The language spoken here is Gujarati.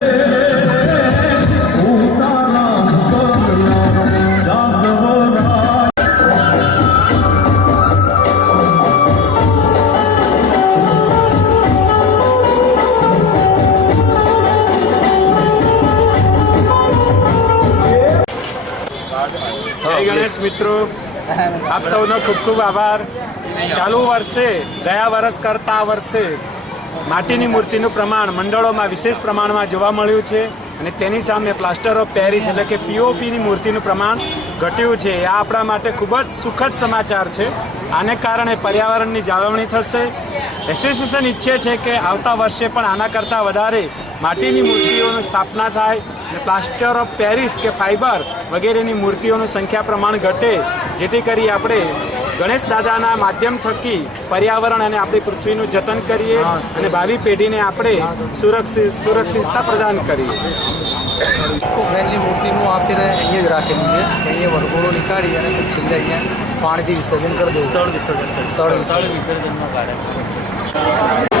जय गणेश मित्रों, आप સૌનો ખૂબ ખૂબ આભાર। ચાલુ વર્ષે ગયા વર્ષ કરતા આ વર્ષે માટીની મૂર્તિનું પ્રમાણ મંડળોમાં વિશેષ પ્રમાણમાં જોવા મળ્યું છે અને તેની સામે પ્લાસ્ટર ઓફ પેરિસ એટલે કે પીઓપીની મૂર્તિનું પ્રમાણ ઘટ્યું છે। આ આપણા માટે ખૂબ જ સુખદ સમાચાર છે। આને કારણે પર્યાવરણની જાળવણી થશે। એસોસિએશન ઈચ્છે છે કે આવતા વર્ષે પણ આના કરતાં વધારે માટીની મૂર્તિઓની સ્થાપના થાય અને પ્લાસ્ટર ઓફ પેરિસ કે ફાઇબર વગેરેની મૂર્તિઓનું સંખ્યા પ્રમાણ ઘટે, જેથી કરી આપણે ગણેશ દાદાના માધ્યમ થકી પર્યાવરણ અને આપણી પૃથ્વીનું જતન કરીએ અને ભાવિ પેઢીને આપણે સુરક્ષિતતા પ્રદાન કરીએ। ઇકો ફ્રેન્ડલી મૂર્તિનું આપણે અહીંયા જ રાખેલું છે। અહીંયા વરઘોડો નીકાળી અને પછી છેલ્લે અહીંયા પાણીથી વિસર્જન કરી દેવું। સ્થળ વિસર્જનમાં કાઢે।